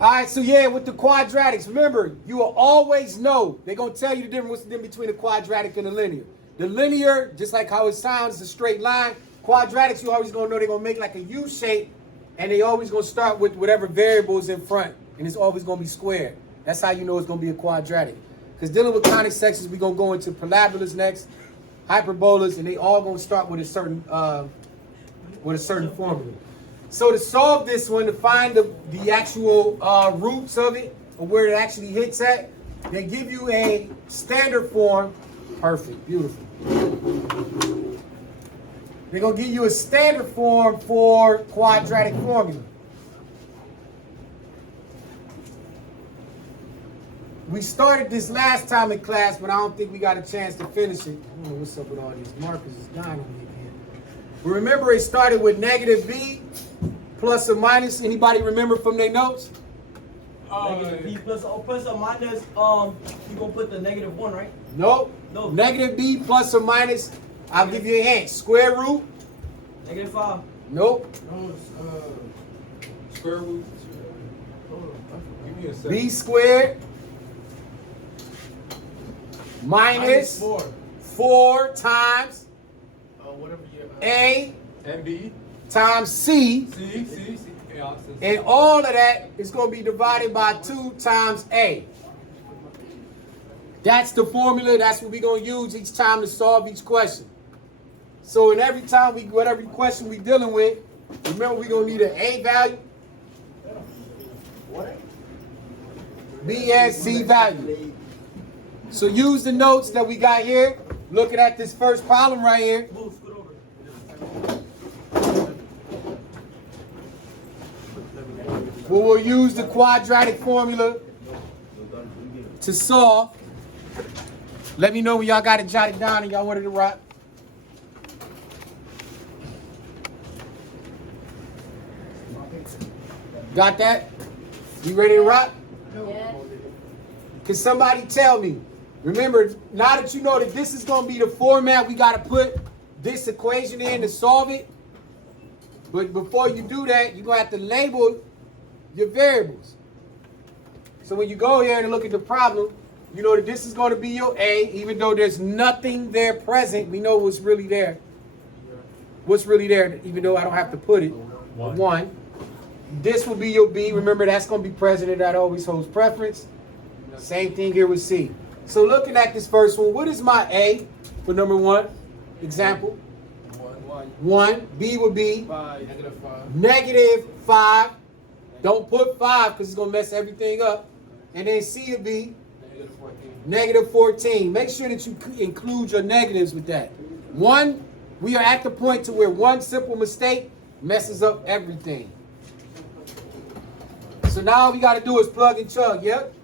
All right, so yeah, with the quadratics, remember, you will always know. They're going to tell you the difference between the quadratic and the linear. The linear, just like how it sounds, is a straight line. Quadratics, you always going to know they're going to make like a U shape, and they always going to start with whatever variable is in front, and it's always going to be squared. That's how you know it's going to be a quadratic. Because dealing with conic sections, we're going to go into parabolas next, hyperbolas, and they all going to start with a certain formula. So to solve this one, to find the actual roots of it, or where it actually hits at, they give you a standard form. Perfect, beautiful. They're going to give you a standard form for quadratic formula. We started this last time in class, but I don't think we got a chance to finish it. I don't know what's up with all these markers. It's dying on me again. But remember, it started with negative b plus or minus. Anybody remember from their notes? Negative b plus or minus. You gonna put the -1, right? Nope. No. Negative b plus or minus. I'll give you a hint. Square root. -5. Nope. Square root. Give me a second. B squared minus 4 times Whatever you a and B. times c. C. Yeah, And all of that is going to be divided by 2 times a. That's the formula. That's what we're going to use each time to solve each question. So in every time whatever question we're dealing with, remember we're going to need an a value, b and c value. So use the notes that we got here. Looking at this first column right here. Move, scoot over. We will use the quadratic formula to solve. Let me know when y'all got it jotted down and y'all wanted to rock. Got that? You ready to rock? Yeah. Can somebody tell me? Remember, now that you know that this is going to be the format, we got to put this equation in to solve it. But before you do that, you're going to have to label your variables. So when you go here and look at the problem, you know that this is going to be your A, even though there's nothing there present. We know what's really there. What's really there, even though I don't have to put it. 1. This will be your B. Remember, that's going to be present, and that always holds preference. Same thing here with C. So looking at this first one, what is my A for number 1? Example. 1. B would be -5. Don't put 5 because it's going to mess everything up. And then C would be -14. Make sure that you include your negatives with that. 1, we are at the point to where one simple mistake messes up everything. So now all we got to do is plug and chug, yep?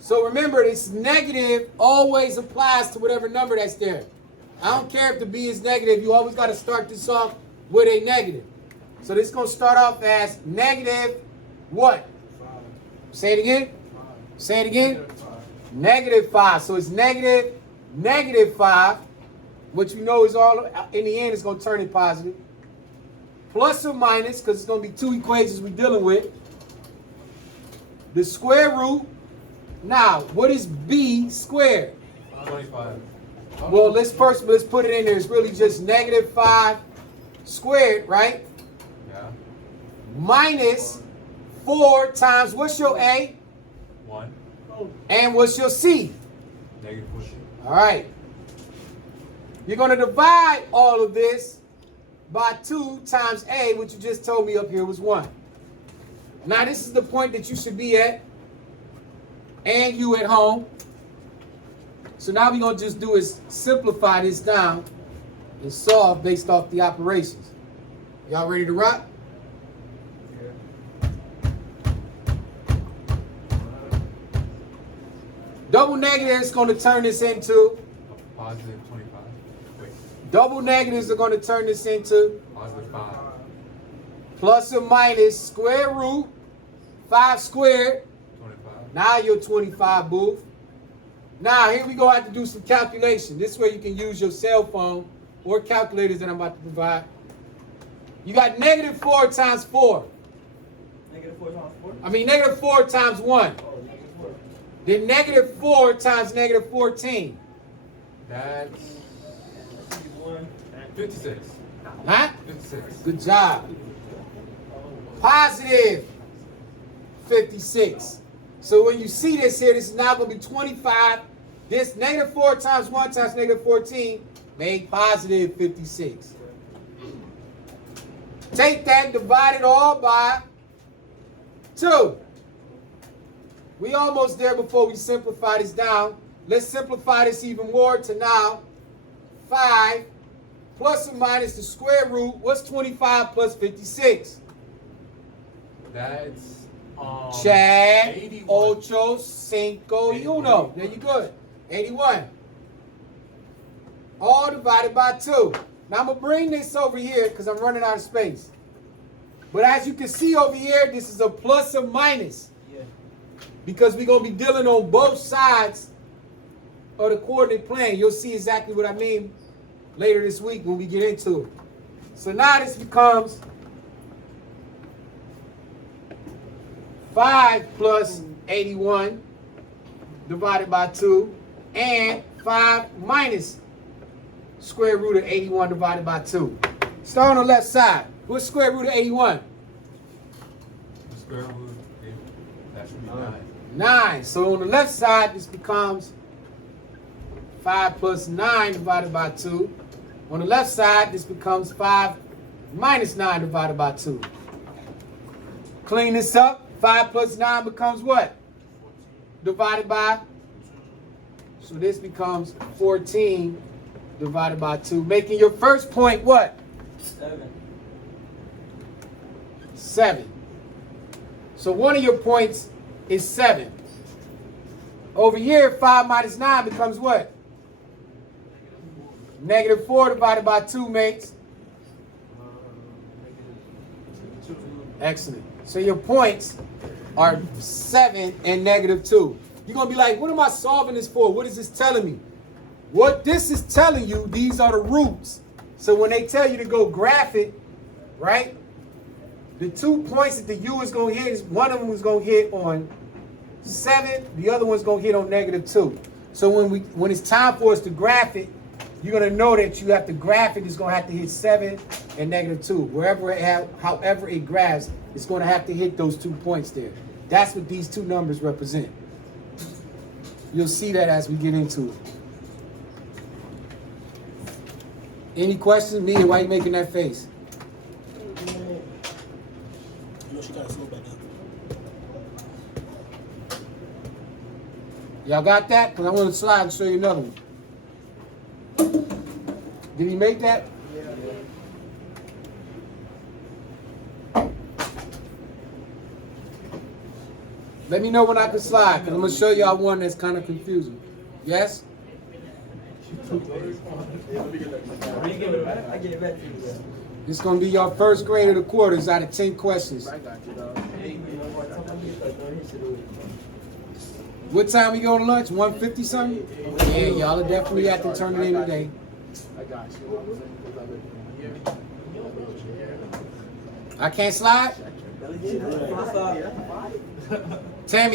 So remember, this negative always applies to whatever number that's there. I don't care if the B is negative, you always got to start this off with a negative. So this is going to start off as negative what? 5. Say it again. 5. Say it again. -5. -5. So it's -5, which we know is all, in the end, it's going to turn it positive. Plus or minus, because it's going to be 2 equations we're dealing with. The square root. Now, what is B squared? 25. Well, let's put it in there. It's really just -5 squared, right? Yeah. Minus 4 times, what's your A? 1. And what's your C? -14. All right. You're going to divide all of this by 2 times A, which you just told me up here was 1. Now, this is the point that you should be at, and you at home. So now we're going to just do is simplify this down and solve based off the operations. Y'all ready to rock? Yeah. Double negative is going to turn this into, +25. Wait. double negatives are going to turn this into +5. plus or minus square root 5 squared. 25. Now you're 25, booth. Now here we go, have to do some calculation. This way you can use your cell phone or calculators that I'm about to provide. You got -4 times 4. -4 times 4. I mean, negative 4 times 1. Then negative 4 times negative 14. That's 56. Huh? 56. Good job. Positive 56. So when you see this here, this is now going to be 25. This negative 4 times 1 times negative 14 made positive 56. Take that and divide it all by 2. We almost there before we simplify this down. Let's simplify this even more to now 5 plus or minus the square root. What's 25 plus 56? That's Chad, 81. ocho, cinco, y uno. There you go. 81. All divided by 2. Now I'm going to bring this over here because I'm running out of space. But as you can see over here, this is a plus or minus. Yeah. Because we're going to be dealing on both sides of the coordinate plane. You'll see exactly what I mean later this week when we get into it. So now this becomes 5 plus 81 divided by 2 and 5 minus square root of 81 divided by 2. Start on the left side. What's square root of 81? Square root. That should be 9. 9. So on the left side, this becomes 5 plus 9 divided by 2. On the left side, this becomes 5 minus 9 divided by 2. Clean this up. 5 plus 9 becomes what? Divided by? So this becomes 14 divided by 2. Making your first point what? 7. 7. So one of your points is 7. Over here, 5 minus 9 becomes what? Negative 4 divided by 2 makes? Excellent. So your points are 7 and negative 2. You're going to be like, what am I solving this for? What is this telling me? What this is telling you, these are the roots. So when they tell you to go graph it, right? The 2 points that the U is going to hit, is one of them is going to hit on 7. The other one's going to hit on negative 2. So when it's time for us to graph it, you're going to know that you have to graph it. It's going to have to hit 7 and negative 2. However it graphs, it's going to have to hit those 2 points there. That's what these 2 numbers represent. You'll see that as we get into it. Any questions? Mia, why are you making that face? You know she got to slow back down. Y'all got that? Because I want to slide and show you another one. Did he make that? Let me know when I can slide, because I'm going to show y'all one that's kind of confusing. Yes? I give it back to you. This is going to be your first grade of the quarters out of 10 questions. What time we go to lunch? 1:50 something? Yeah, y'all are definitely have to turn it in today. I got you. I can't slide? Tammy.